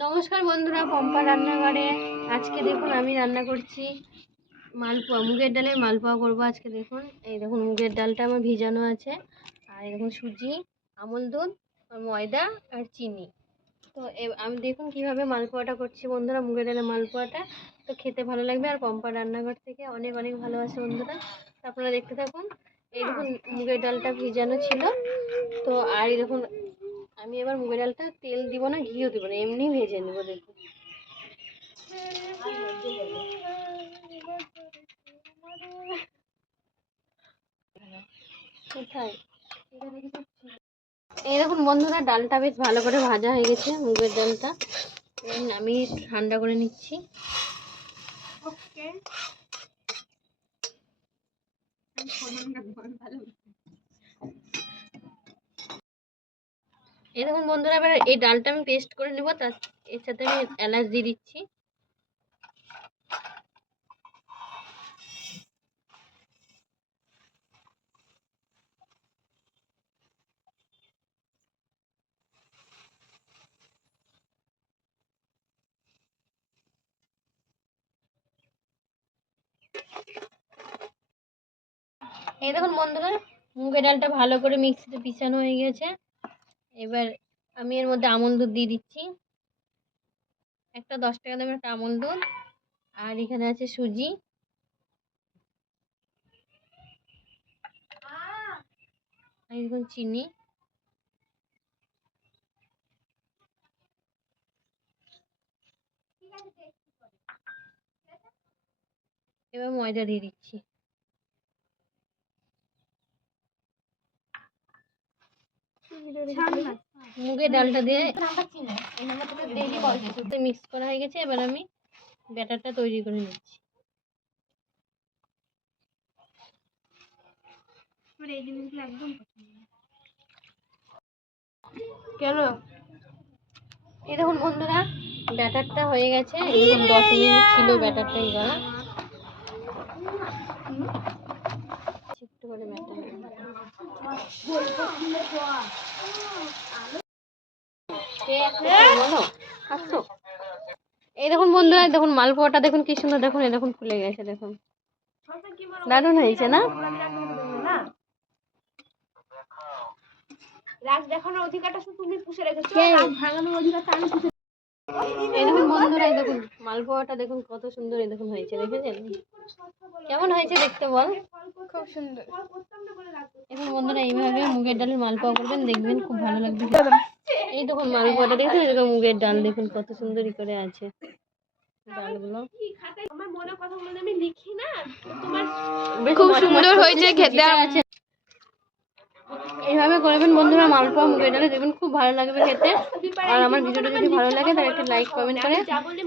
নমস্কার বন্ধুরা, পম্পা রান্নাঘরে। আজকে দেখুন আমি রান্না করছি মালপোয়া, মুগের ডালের মালপোয়া করবো আজকে। দেখুন এই দেখুন মুগের ডালটা আমার ভিজানো আছে, আর এই দেখুন সুজি, আমল দুধ, আর ময়দা আর চিনি। তো আমি দেখুন কিভাবে মালপোয়াটা করছি বন্ধুরা, মুগের ডালের মালপোয়াটা। তো খেতে ভালো লাগবে, আর পম্পা রান্নাঘর থেকে অনেক অনেক ভালোবাসে বন্ধুরা। তো আপনারা দেখতে থাকুন। এই দেখুন মুগের ডালটা ভিজানো ছিল। তো আর এই দেখুন আমি এবার মুগের ডালটা তেল দিব না, ঘিও দিব না, এমনি ভেজে নেব। দেখুন কোথায়, এই দেখুন বন্ধুরা ডালটা বেশ ভালো করে ভাজা হয়ে গেছে, মুগের ডালটা। আমি ঠান্ডা করে নিচ্ছি। এই দেখুন বন্ধুরা এবার এই ডালটা আমি পেস্ট করে নেব, তার এর সাথে আমি এলাচ দিয়ে দিচ্ছি। এই দেখুন বন্ধুরা মুগের ডালটা ভালো করে মিক্সিতে পিষানো হয়ে গেছে। এবার আমি এর মধ্যে আমল দুধ দিয়ে দিচ্ছি, একটা 10 টাকা দামের একটা আমল দুধ। আর এখানে আছে সুজি, আর দেখুন চিনি, এবার ময়দা দিয়ে দিচ্ছি। মুগের ডালটা দিয়ে মিক্স করা হয়ে গেছে। এবার আমি ব্যাটারটা তৈরি করে নিচ্ছি। কেন এই দেখুন বন্ধুরা ব্যাটারটা হয়ে গেছে। এই দেখুন 10 মিনিট ছিল ব্যাটারটা গলা। একটু করে ব্যাটার এই দেখুন বন্ধুরা, দেখুন মালপোয়াটা দেখুন কি সুন্দর, দেখুন এই দেখুন ফুলে গেছে। দেখুন দারুণ হয়েছে না? রাগ দেখানোর অধিকারটা তুমি পুষে রেখেছো, রাগ ভাঙানোর অধিকারটা আমি পুষে। এই দেখুন বন্ধুরা, এই দেখুন মালপোয়াটা দেখুন কত সুন্দর, এই দেখুন হয়েছে। দেখেছেন কেমন হয়েছে দেখতে বল? খুব সুন্দর। এখন বন্ধুরা এইভাবে মুগের ডালের মালপোয়া করবেন, দেখবেন খুব ভালো লাগবে। এই দেখুন মালপোয়াটা দেখুন, এরকম মুগের ডাল দেখুন কত সুন্দরই করে আছে ডালগুলো। খুব সুন্দর হয়েছে খেতে আছে। এইভাবে করবেন বন্ধুরা মালপোয়া মুগের ডালে, দেখবেন খুব ভালো লাগবে খেতে। আর আমার ভিডিওটা যদি ভালো লাগে তাহলে একটা লাইক কমেন্ট করে,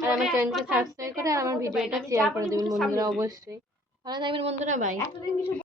আর আমার চ্যানেলকে সাবস্ক্রাইব করে, আর আমার ভিডিওটা শেয়ার করে দেবেন বন্ধুরা। অবশ্যই ভালো থাকবেন বন্ধুরা, বাই।